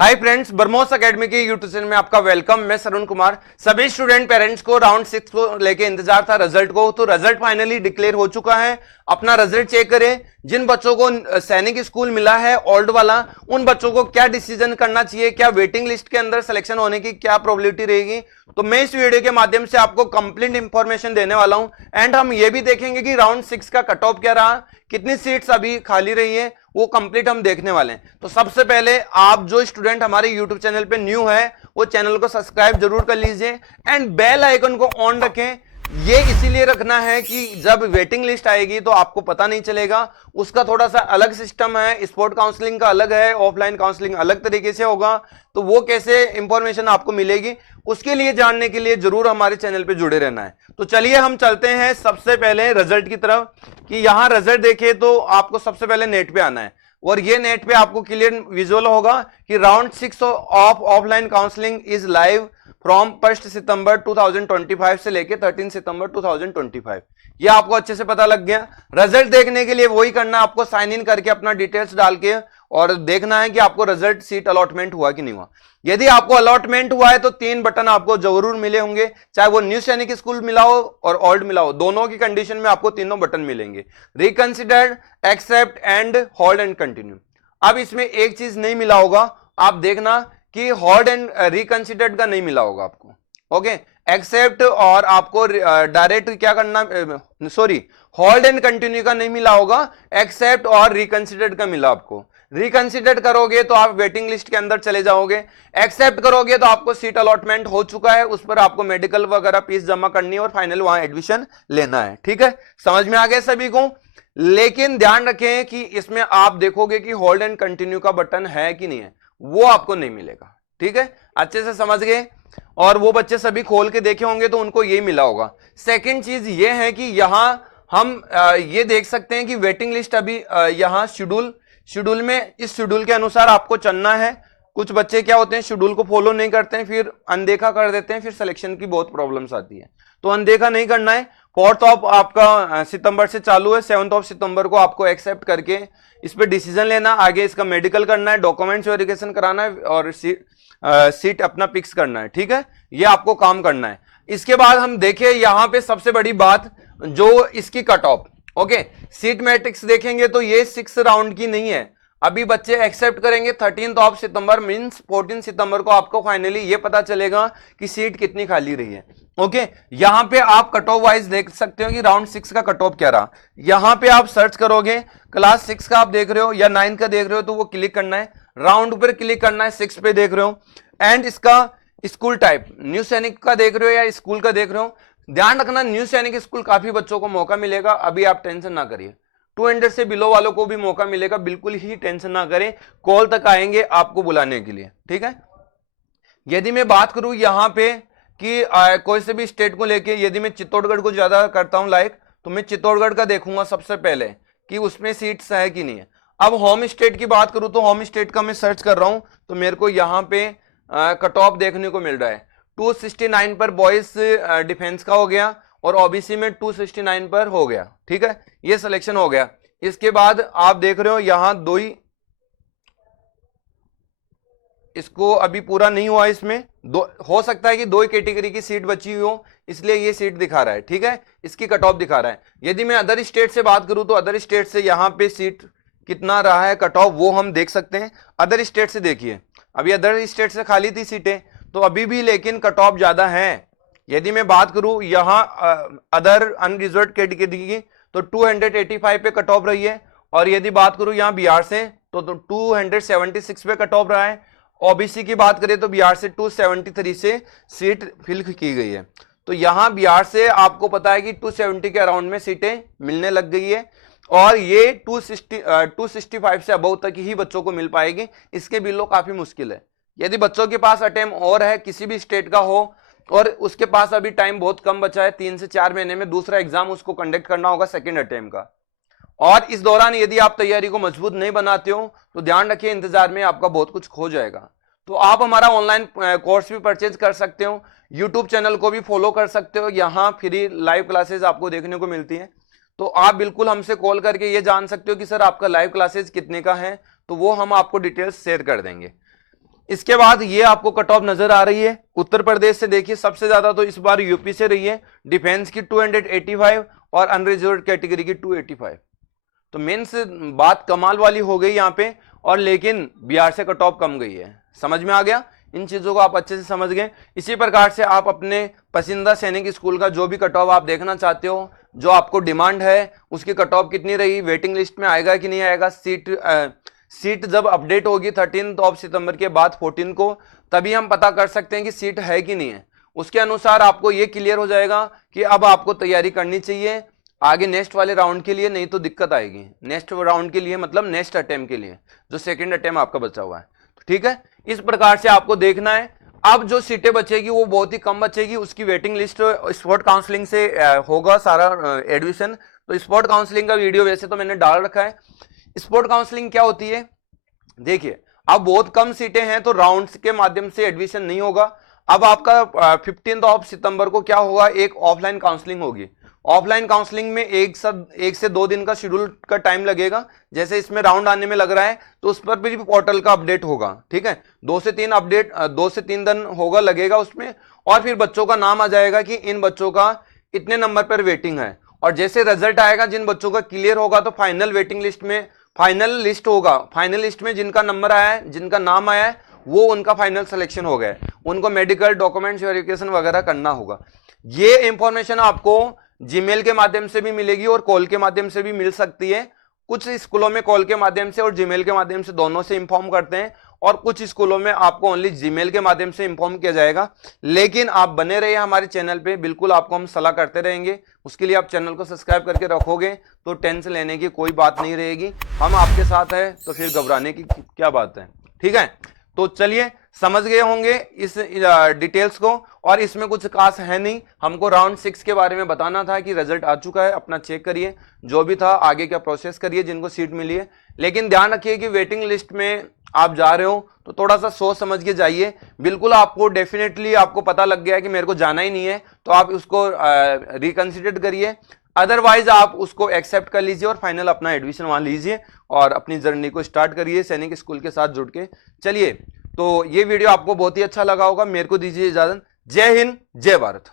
Hi friends, BrahMos academy के YouTube channel में आपका वेलकम। मैं सरुण कुमार। सभी स्टूडेंट पेरेंट्स को राउंड 6 को लेके इंतजार था रिजल्ट को, तो रिजल्ट फाइनली डिक्लेयर हो चुका है। अपना रिजल्ट चेक करें। जिन बच्चों को सैनिक स्कूल मिला है ओल्ड वाला, उन बच्चों को क्या डिसीजन करना चाहिए, क्या वेटिंग लिस्ट के अंदर सिलेक्शन होने की क्या प्रोबेबिलिटी रहेगी, तो मैं इस वीडियो के माध्यम से आपको कंप्लीट इंफॉर्मेशन देने वाला हूं। एंड हम ये भी देखेंगे कि राउंड 6 का कट ऑफ क्या रहा, कितनी सीट्स अभी खाली रही है, वो कंप्लीट हम देखने वाले हैं। तो सबसे पहले आप जो स्टूडेंट हमारे यूट्यूब चैनल पे न्यू है वो चैनल को सब्सक्राइब जरूर कर लीजिए एंड बेल आइकन को ऑन रखें। ये इसीलिए रखना है कि जब वेटिंग लिस्ट आएगी तो आपको पता नहीं चलेगा। उसका थोड़ा सा अलग सिस्टम है, स्पोर्ट काउंसलिंग का अलग है, ऑफलाइन काउंसलिंग अलग तरीके से होगा। तो वो कैसे इंफॉर्मेशन आपको मिलेगी, उसके लिए जानने के लिए जरूर हमारे चैनल पे जुड़े रहना है। तो चलिए हम चलते हैं सबसे पहले रिजल्ट की तरफ। कि यहां रिजल्ट देखे तो आपको सबसे पहले नेट पे आना है और ये नेट पे आपको क्लियर विजुअल होगा कि round 6 of offline counselling is live from 1 सितंबर 2025 से लेके 13 सितंबर 2025। ये आपको अच्छे से पता लग गया। रिजल्ट देखने के लिए वही करना है, आपको साइन इन करके अपना डिटेल्स डाल के और देखना है कि आपको रिजल्ट सीट अलॉटमेंट हुआ कि नहीं हुआ। यदि आपको अलॉटमेंट हुआ है तो 3 बटन आपको जरूर मिले होंगे, चाहे वो न्यू सैनिक स्कूल मिला हो और ओल्ड मिला हो, दोनों की कंडीशन में आपको तीनों बटन मिलेंगे, reconsidered, accept and hold and continue. अब इसमें एक चीज नहीं मिला होगा, आप देखना कि होल्ड एंड रिकंसिडर्ड का नहीं मिला होगा आपको। ओके, एक्सेप्ट और आपको डायरेक्ट क्या करना, सॉरी, होल्ड एंड कंटिन्यू का नहीं मिला होगा, एक्सेप्ट और रिकंसिडर्ड का मिला आपको। रिकंसिडर करोगे तो आप वेटिंग लिस्ट के अंदर चले जाओगे, एक्सेप्ट करोगे तो आपको सीट अलॉटमेंट हो चुका है, उस पर आपको मेडिकल वगैरह फीस जमा करनी है और फाइनल वहां एडमिशन लेना है। ठीक है, समझ में आ गया सभी को। लेकिन ध्यान रखें कि इसमें आप देखोगे कि होल्ड एंड कंटिन्यू का बटन है कि नहीं है, वो आपको नहीं मिलेगा। ठीक है, अच्छे से समझ गए। और वो बच्चे सभी खोल के देखे होंगे तो उनको यही मिला होगा। सेकेंड चीज ये है कि यहां हम ये देख सकते हैं कि वेटिंग लिस्ट अभी यहां शेड्यूल में, इस शेड्यूल के अनुसार आपको चलना है। कुछ बच्चे क्या होते हैं, शेड्यूल को फॉलो नहीं करते हैं, फिर अनदेखा कर देते हैं, फिर सिलेक्शन की बहुत प्रॉब्लम्स आती है। तो अनदेखा नहीं करना है। 4 ऑफ आपका सितंबर से चालू है, 7 ऑफ सितंबर को आपको एक्सेप्ट करके इस पे डिसीजन लेना, आगे इसका मेडिकल करना है, डॉक्यूमेंट्स वेरिफिकेशन कराना है और सीट अपना फिक्स करना है। ठीक है, ये आपको काम करना है। इसके बाद हम देखें यहां पे सबसे बड़ी बात जो इसकी cut off. Okay, seat matrix देखेंगे तो ये 6 राउंड की नहीं है। अभी बच्चे एक्सेप्ट करेंगे 13 ऑफ सितंबर, मींस 14 सितंबर को आपको फाइनली ये पता चलेगा कि सीट कितनी खाली रही है। ओके, यहां पे आप कट ऑफ वाइज देख सकते हो कि राउंड 6 का कट ऑफ क्या रहा। यहां पे आप सर्च करोगे, क्लास 6 का आप देख रहे हो या 9 का देख रहे हो तो वो क्लिक करना है, राउंड पर क्लिक करना है, 6 पे देख रहे हो। एंड इसका स्कूल टाइप न्यू सैनिक का देख रहे हो या स्कूल का देख रहे हो। ध्यान रखना, न्यू सैनिक स्कूल काफी बच्चों को मौका मिलेगा, अभी आप टेंशन ना करिए। 200 से बिलो वालों को भी मौका मिलेगा, बिल्कुल ही टेंशन ना करें, कॉल तक आएंगे आपको बुलाने के लिए। ठीक है, यदि मैं बात करूं यहां पे कि कोई से भी स्टेट को लेके, यदि मैं चित्तौड़गढ़ को ज्यादा करता हूं लाइक, तो मैं चित्तौड़गढ़ का देखूंगा सबसे पहले कि उसमें सीट्स है कि नहीं है। अब होम स्टेट की बात करूं तो होम स्टेट का मैं सर्च कर रहा हूं तो मेरे को यहां पे कट ऑफ देखने को मिल रहा है। 269 पर बॉयज डिफेंस का हो गया और ओबीसी में 269 पर हो गया। ठीक है, ये सिलेक्शन हो गया। इसके बाद आप देख रहे हो यहां दो ही, इसको अभी पूरा नहीं हुआ, इसमें दो हो सकता है कि 2 ही कैटेगरी की सीट बची हुई हो, इसलिए ये सीट दिखा रहा है। ठीक है, इसकी कट ऑफ दिखा रहा है। यदि मैं अदर स्टेट से बात करूं तो अदर स्टेट से यहां पे सीट कितना रहा है कट ऑफ, वो हम देख सकते हैं। अदर स्टेट से देखिए, अभी अदर स्टेट से खाली थी सीटें तो अभी भी लेकिन कट ऑफ ज्यादा है। यदि मैं बात करूं यहां अदर अनरिजर्व्ड कैटेगरी की तो 285 पे कट ऑफ रही है, और यदि बात करूं यहां बिहार से तो 276 पे कट ऑफ रहा है। ओबीसी की बात करें तो बिहार से 273 से सीट फिल की गई है। तो यहां बिहार से आपको पता है कि 270 के अराउंड में सीटें मिलने लग गई है, और ये 265 से अबव तक ही बच्चों को मिल पाएगी, इसके बिलो काफी मुश्किल है। यदि बच्चों के पास अटेम्प्ट और है, किसी भी स्टेट का हो, और उसके पास अभी टाइम बहुत कम बचा है, 3 से 4 महीने में दूसरा एग्जाम उसको कंडक्ट करना होगा सेकंड अटेम्प्ट का, और इस दौरान यदि आप तैयारी को मजबूत नहीं बनाते हो तो ध्यान रखिए इंतजार में आपका बहुत कुछ खो जाएगा। तो आप हमारा ऑनलाइन कोर्स भी परचेज कर सकते हो, यूट्यूब चैनल को भी फॉलो कर सकते हो, यहाँ फ्री लाइव क्लासेज आपको देखने को मिलती है। तो आप बिल्कुल हमसे कॉल करके ये जान सकते हो कि सर आपका लाइव क्लासेज कितने का है, तो वो हम आपको डिटेल्स शेयर कर देंगे। इसके बाद ये आपको कट ऑफ नजर आ रही है उत्तर प्रदेश से। देखिए सबसे ज्यादा तो इस बार यूपी से रही है, डिफेंस की 285 और अनरिजर्व कैटेगरी की 285। तो मेंस बात कमाल वाली हो गई यहाँ पे, और लेकिन बिहार से कट ऑफ कम गई है। समझ में आ गया, इन चीजों को आप अच्छे से समझ गए। इसी प्रकार से आप अपने पसंदीदा सैनिक स्कूल का जो भी कट ऑफ आप देखना चाहते हो, जो आपको डिमांड है, उसकी कट ऑफ कितनी रही, वेटिंग लिस्ट में आएगा कि नहीं आएगा, सीट जब अपडेट होगी 13 सितंबर के बाद 14 को, तभी हम पता कर सकते हैं कि सीट है कि नहीं है। उसके अनुसार आपको ये क्लियर हो जाएगा कि अब आपको तैयारी करनी चाहिए आगे नेक्स्ट वाले राउंड के लिए, नहीं तो दिक्कत आएगी। नेक्स्ट राउंड के लिए मतलब नेक्स्ट अटेम्प्ट के लिए, जो सेकंड अटेम्प्ट आपका बचा हुआ है। तो ठीक है, इस प्रकार से आपको देखना है। अब जो सीटें बचेगी वो बहुत ही कम बचेगी, उसकी वेटिंग लिस्ट स्पॉट काउंसलिंग से होगा सारा एडमिशन। तो स्पॉट काउंसलिंग का वीडियो वैसे तो मैंने डाल रखा है। स्पॉट काउंसलिंग क्या होती है, देखिए अब बहुत कम सीटें हैं तो राउंड्स के माध्यम से एडमिशन नहीं होगा। अब आपका 15 सितंबर को क्या होगा, एक ऑफलाइन काउंसलिंग होगी। ऑफलाइन काउंसलिंग में एक से 2 दिन का शेड्यूल का टाइम लगेगा। जैसे इसमें राउंड आने में लग रहा है तो उस पर भी पोर्टल का अपडेट होगा। ठीक है, 2 से 3 दिन होगा लगेगा उसमें, और फिर बच्चों का नाम आ जाएगा कि इन बच्चों का इतने नंबर पर वेटिंग है। और जैसे रिजल्ट आएगा, जिन बच्चों का क्लियर होगा तो फाइनल वेटिंग लिस्ट में फाइनल लिस्ट होगा। फाइनल लिस्ट में जिनका नंबर आया है, जिनका नाम आया है, वो उनका फाइनल सिलेक्शन हो गया। उनको मेडिकल डॉक्यूमेंट्स वेरिफिकेशन वगैरह करना होगा। ये इंफॉर्मेशन आपको जीमेल के माध्यम से भी मिलेगी और कॉल के माध्यम से भी मिल सकती है। कुछ स्कूलों में कॉल के माध्यम से और जीमेल के माध्यम से दोनों से इंफॉर्म करते हैं, और कुछ स्कूलों में आपको ओनली जीमेल के माध्यम से इंफॉर्म किया जाएगा। लेकिन आप बने रहिए हमारे चैनल पे, बिल्कुल आपको हम सलाह करते रहेंगे। उसके लिए आप चैनल को सब्सक्राइब करके रखोगे तो टेंशन लेने की कोई बात नहीं रहेगी। हम आपके साथ है तो फिर घबराने की क्या बात है। ठीक है, तो चलिए समझ गए होंगे इस डिटेल्स को, और इसमें कुछ खास है नहीं। हमको राउंड 6 के बारे में बताना था कि रिजल्ट आ चुका है, अपना चेक करिए, जो भी था आगे क्या प्रोसेस करिए जिनको सीट मिली है। लेकिन ध्यान रखिए कि वेटिंग लिस्ट में आप जा रहे हो तो थोड़ा सा सोच समझ के जाइए। बिल्कुल आपको डेफिनेटली आपको पता लग गया कि मेरे को जाना ही नहीं है, तो आप उसको रिकंसिडर करिए। अदरवाइज आप उसको एक्सेप्ट कर लीजिए और फाइनल अपना एडमिशन वहां लीजिए और अपनी जर्नी को स्टार्ट करिए सैनिक स्कूल के साथ जुड़ के। चलिए, तो ये वीडियो आपको बहुत ही अच्छा लगा होगा। मेरे को दीजिए इजाजत। जय हिंद, जय भारत।